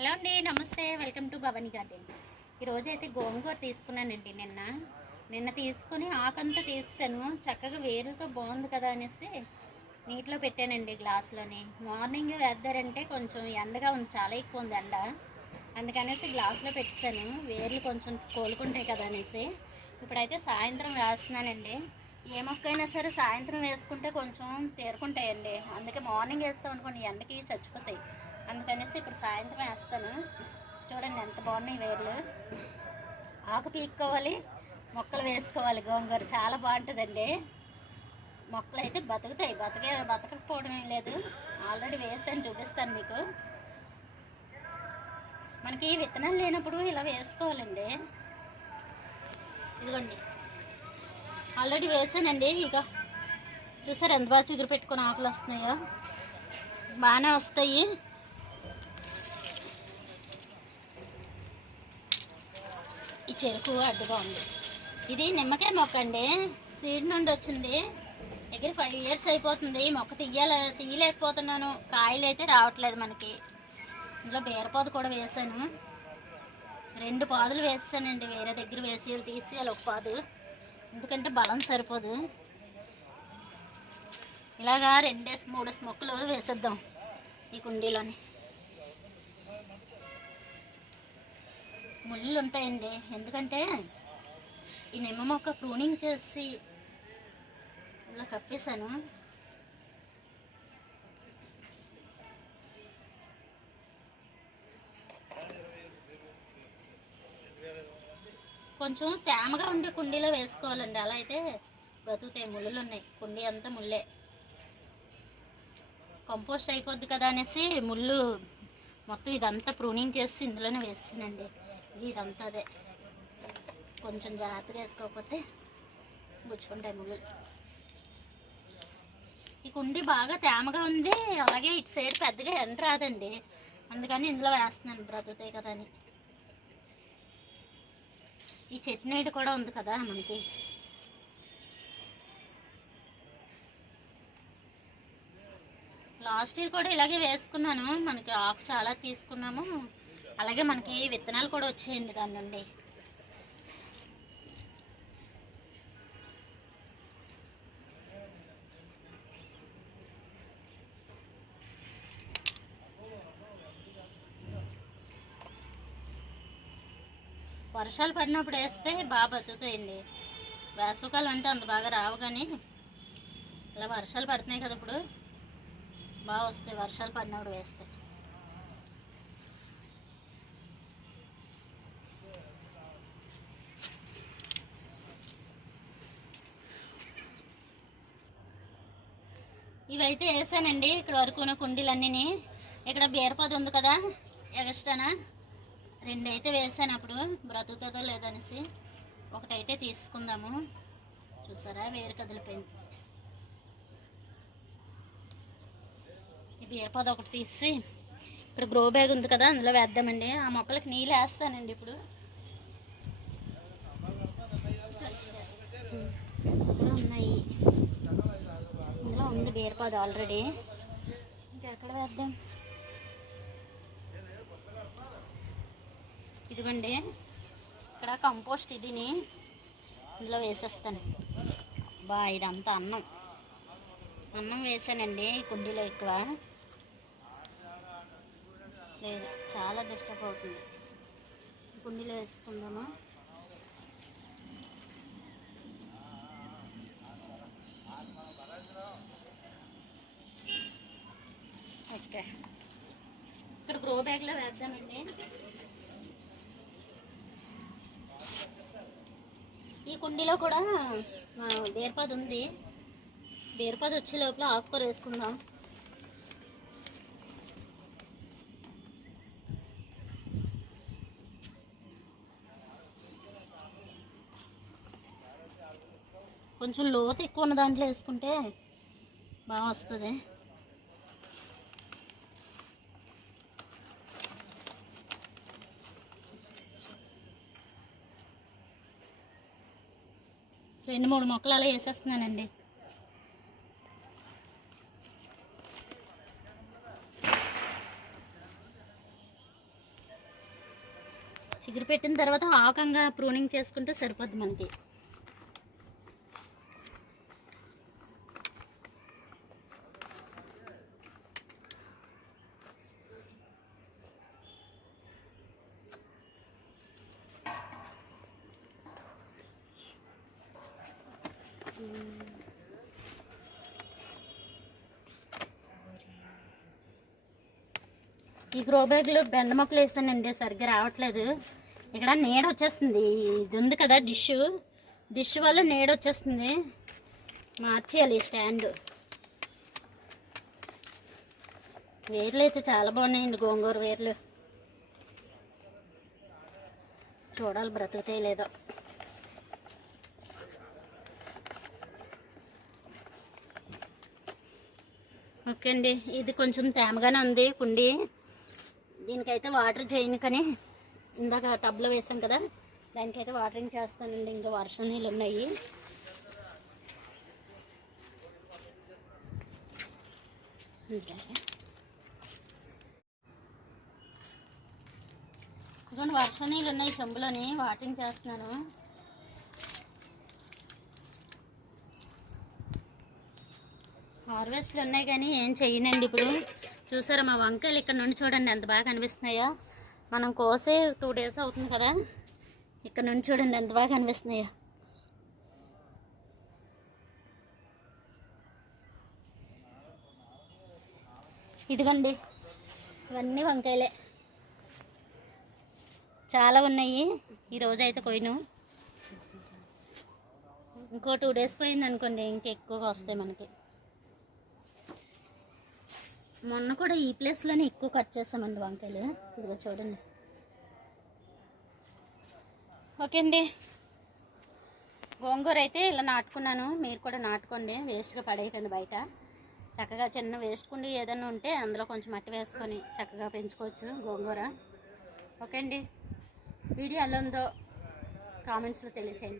Hello అండి నమస్తే. Welcome to Bhavani garden. ఈరోజు అయితే గోంగూర తీసుకున్నానండి నిన్న. నిన్న తీసుకుని ఆకంతా తీసాను. చక్కగా వేరుతో బాగుంది కదా అనేసి నీటిలో పెట్టానండి గ్లాస్లోని. మార్నింగ్ వేద్దారంటే కొంచెం ఎండగా ఉంది చాలా ఎక్కువ ఉంది ఎండ. అందుకనేసి గ్లాస్లో పెట్టాను. వేర్లు కొంచెం కోలుకుంటాయి కదా అనేసి. ఇప్పుడైతే సాయంత్రం వేస్తున్నానండి. ఏ మొక్క అయినా సరే సాయంత్రం వేసుకుంటే కొంచెం తేరుకుంటాయండి. అందుకే మార్నింగ్ వేస్తాం అనుకోండి ఎండకి చచ్చిపోతాయి. అందుకనేసి ఇప్పుడు సాయంత్రం వేస్తాను. చూడండి ఎంత బాగున్నాయి వేర్లు. ఆకు పీక్కోవాలి మొక్కలు వేసుకోవాలి గోంగూర. చాలా బాగుంటుందండి. మొక్కలు అయితే బతుకుతాయి. బతకే బతకకపోవడం ఏం లేదు. ఆల్రెడీ వేసాను చూపిస్తాను మీకు. మనకి విత్తనాలు లేనప్పుడు ఇలా వేసుకోవాలండి. ఇదిగోండి. ఆల్రెడీ వేసానండి. ఇక చూసారు ఎంత బాగా చిగురు పెట్టుకుని ఆకులు వస్తున్నాయో? బాగానే వస్తాయి. చెరుకు అడ్డుగా ఉంది ఇది నిమ్మకాయ మొక్క అండి. సీడ్ నుండి వచ్చింది. దగ్గర ఫైవ్ ఇయర్స్ అయిపోతుంది. మొక్క తీయాల తీయలేకపోతున్నాను. కాయలు అయితే రావట్లేదు మనకి. ఇందులో బీరపాదు కూడా వేసాను. రెండు పాదులు వేసానండి వేరే దగ్గర వేసి తీసేయాలి ఒక పాదు. ఎందుకంటే బలం సరిపోదు. ఇలాగా రెండేసి మూడేసి మొక్కలు వేసేద్దాం ఈ కుండీలోని. ముళ్ళు ఉంటాయండి ఎందుకంటే ఈ నిమ్మ మొక్క ప్రూనింగ్ చేసి ఇలా కప్పేశాను. కొంచెం తేమగా ఉండే కుండీలో వేసుకోవాలండి. అలా అయితే బ్రతుకుతాయి ముళ్ళు ఉన్నాయి కుండీ అంతా ముళ్ళే. కంపోస్ట్ అయిపోద్ది కదా అనేసి ముళ్ళు మొత్తం ఇదంతా ప్రూనింగ్ చేసి ఇందులోనే వేస్తానండి ఇదంతా అదే కొంచెం జాగ్రత్తగా వేసుకోకపోతే గుచ్చుకుంటాయి ముళ్ళు. ఈ కుండీ బాగా తేమగా ఉంది. అలాగే ఇటు సైడ్ పెద్దగా ఎండ రాదండి. అందుకని ఇందులో వేస్తున్నాను బ్రతుకుతాయి కదా అని. ఈ చట్నీ కూడా ఉంది కదా మనకి. లాస్ట్ ఇయర్ కూడా ఇలాగే వేసుకున్నాను. మనకి ఆకు చాలా తీసుకున్నాము. అలాగే మనకి విత్తనాలు కూడా వచ్చాయండి దాని నుండి. వర్షాలు పడినప్పుడు వేస్తే బాగా బతుకుతాయండి. వేసవకాలం అంటే అంత బాగా రావు కానీ ఇలా వర్షాలు పడుతున్నాయి కదా ఇప్పుడు బాగా వస్తాయి. వర్షాలు పడినప్పుడు వేస్తే. ఇవైతే వేసానండి. ఇక్కడ వరకు ఉన్న కుండీలన్నీ ఇక్కడ బీరపది ఉంది కదా ఎగస్ట్రానా రెండు అయితే వేసాను అప్పుడు. బ్రతుకుతుందో లేదనేసి ఒకటైతే తీసుకుందాము. చూసారా? వేరు కదిలిపోయింది. ఈ బీరపద ఒకటి తీసి ఇక్కడ గ్రో బ్యాగ్ ఉంది కదా అందులో వేద్దామండి. ఆ మొక్కలకి నీళ్ళు వేస్తానండి ఇప్పుడు. ఇప్పుడు ఉన్నాయి. ఉంది బీరపాదు ఆల్రెడీ ఇంకెక్కడ వేద్దాం? ఇదిగోండి. ఇక్కడ కంపోస్ట్ ఇదిని ఇందులో వేసేస్తాను. బా ఇదంతా అన్నం. అన్నం వేసానండి ఈ కుండీలో ఎక్కువ. లేదు చాలా డిస్టర్బ్ అవుతుంది. కుండీలో వేసుకుందామా? ఓకే ఇక్కడ గ్రో బ్యాగ్లో వేద్దామండి. ఈ కుండీలో కూడా ఆ, ఉంది. బీరపాదు వచ్చే లోపల ఆకుకూర వేసుకుందాం. కొంచెం లోతు ఎక్కువ ఉన్న దాంట్లో వేసుకుంటే బాగా వస్తుంది. రెండు మూడు మొక్కలు అలా వేసేస్తున్నానండి. చిగురు పెట్టిన తర్వాత ఆకంగా ప్రూనింగ్ చేసుకుంటే సరిపోద్ది మనకి. ఈ గ్రో బ్యాగ్లో బెండ మొక్కలు వేస్తానండి సరిగ్గా రావట్లేదు. ఇక్కడ నీడ వచ్చేస్తుంది. ఇది ఉంది కదా డిష్. డిష్ వల్ల నీడ వచ్చేస్తుంది. మార్చేయాలి స్టాండ్. వేర్లు అయితే చాలా బాగున్నాయండి గోంగూర వేర్లు. చూడాలి బ్రతుకుతాయి లేదో. ఓకే అండి. ఇది కొంచెం తేమగానే ఉంది కుండి. దీనికైతే వాటర్ చేయను కానీ ఇందాక టబ్లో వేసాం కదా దానికైతే వాటరింగ్ చేస్తానండి. ఇంకా వర్షం నీళ్ళు ఉన్నాయి. ఇంకా ఇదిగోండి వర్షం నీళ్ళు ఉన్నాయి చెంబులోని. వాటరింగ్ చేస్తున్నాను. హార్వెస్ట్లు ఉన్నాయి కానీ ఏం చెయ్యనండి ఇప్పుడు. చూసారా మా వంకాయలు ఇక్కడ నుండి చూడండి ఎంత బాగా కనిపిస్తున్నాయో. మనం కోసే టూ డేస్ అవుతుంది కదా. ఇక్కడ నుండి చూడండి ఎంత బాగా కనిపిస్తున్నాయో. ఇదిగోండి ఇవన్నీ వంకాయలే. చాలా ఉన్నాయి. ఈరోజు అయితే కొయ్యను. ఇంకో టూ డేస్ పోయింది అనుకోండి ఇంకా ఎక్కువగా వస్తాయి మనకి. మొన్న కూడా ఈ ప్లేస్లోనే ఎక్కువ కట్ చేసామండి వంకాయలు. ఇదిగో చూడండి. ఓకే అండి. గోంగూర అయితే ఇలా నాటుకున్నాను. మీరు కూడా నాటుకోండి. వేస్ట్గా పడేయకండి బయట. చక్కగా చిన్న వేస్ట్ కుండి ఏదైనా ఉంటే అందులో కొంచెం మట్టి వేసుకొని చక్కగా పెంచుకోవచ్చు గోంగూర. ఓకే అండి. వీడియో ఎలా ఉందో కామెంట్స్లో తెలియచేయండి.